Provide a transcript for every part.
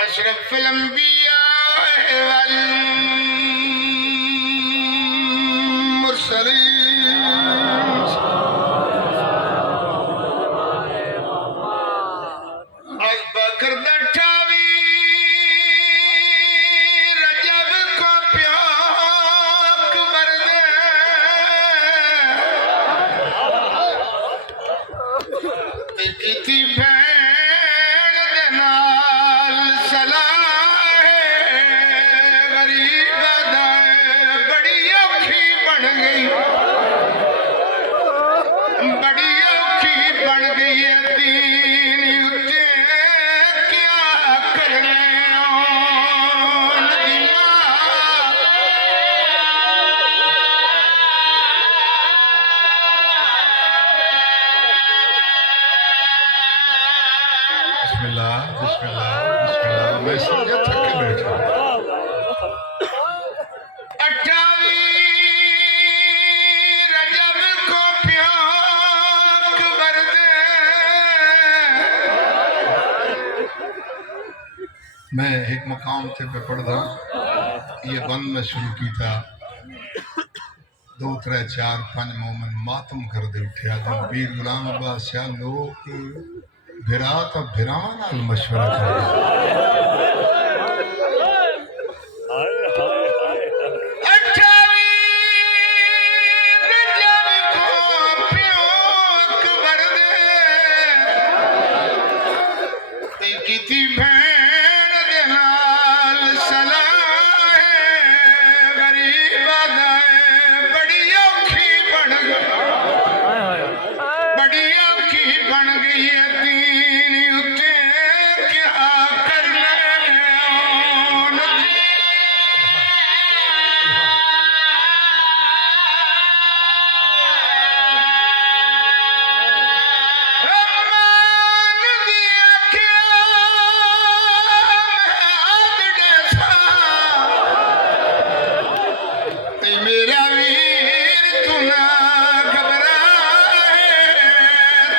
أشرف الأنبياء والمرسلين أبو بکر دٹھاوی رجب کو پیاک بردے کتی بھین دے نال صلاح غریب دائے بڑی اوکھی بن گئی بڑی اوکھی بن گئی ہے دین اتے کیا کرنے آن دی بسم اللہ بسم اللہ بسم اللہ میں سمجھا تھکے بیٹھا 28 رجب کو پیاک بردے میں ایک مقام سے پہ پڑھ رہا یہ بند میں شروع کی تھا 2 3 4 5 مومن ماتم کر دے اٹھے آدم پیر غلام عباس شاہ لوگ بھرا تا بھراواں نال مشورہ کرے 28 رجب کو پیاک بردے کتی بھین دے نال صلاح غریب دائے بڑی اوکھی بن گئی بڑی اوکھی بن گئی ہے دین اتے کیا کرنے آن رحمان دیا کیا میرا ویر تو نہ گھبرائے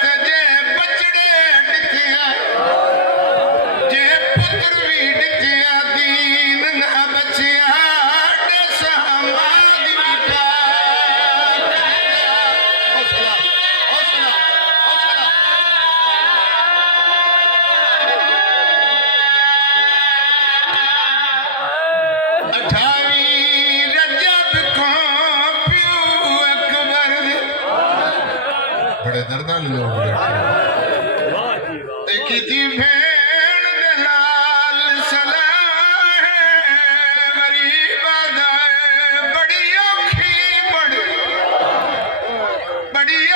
تجھے بچڑے ڈتیا جے پتر بھی ڈتیا دین نہ بچیا ڈسا مادی کا حوصلہ حوصلہ حوصلہ 28 رجب کو پیاک بردے بڑے دردان لوگ بیٹھے کتی بھین دے نال صلاح غریب دائے بڑی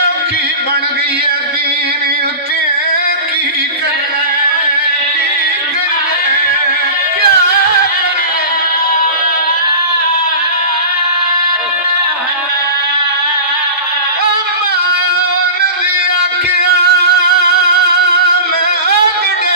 اوکھی بن گئی ہے دین اتے کی کرنا کیا کرنا امان دیا کیا میں اگڑے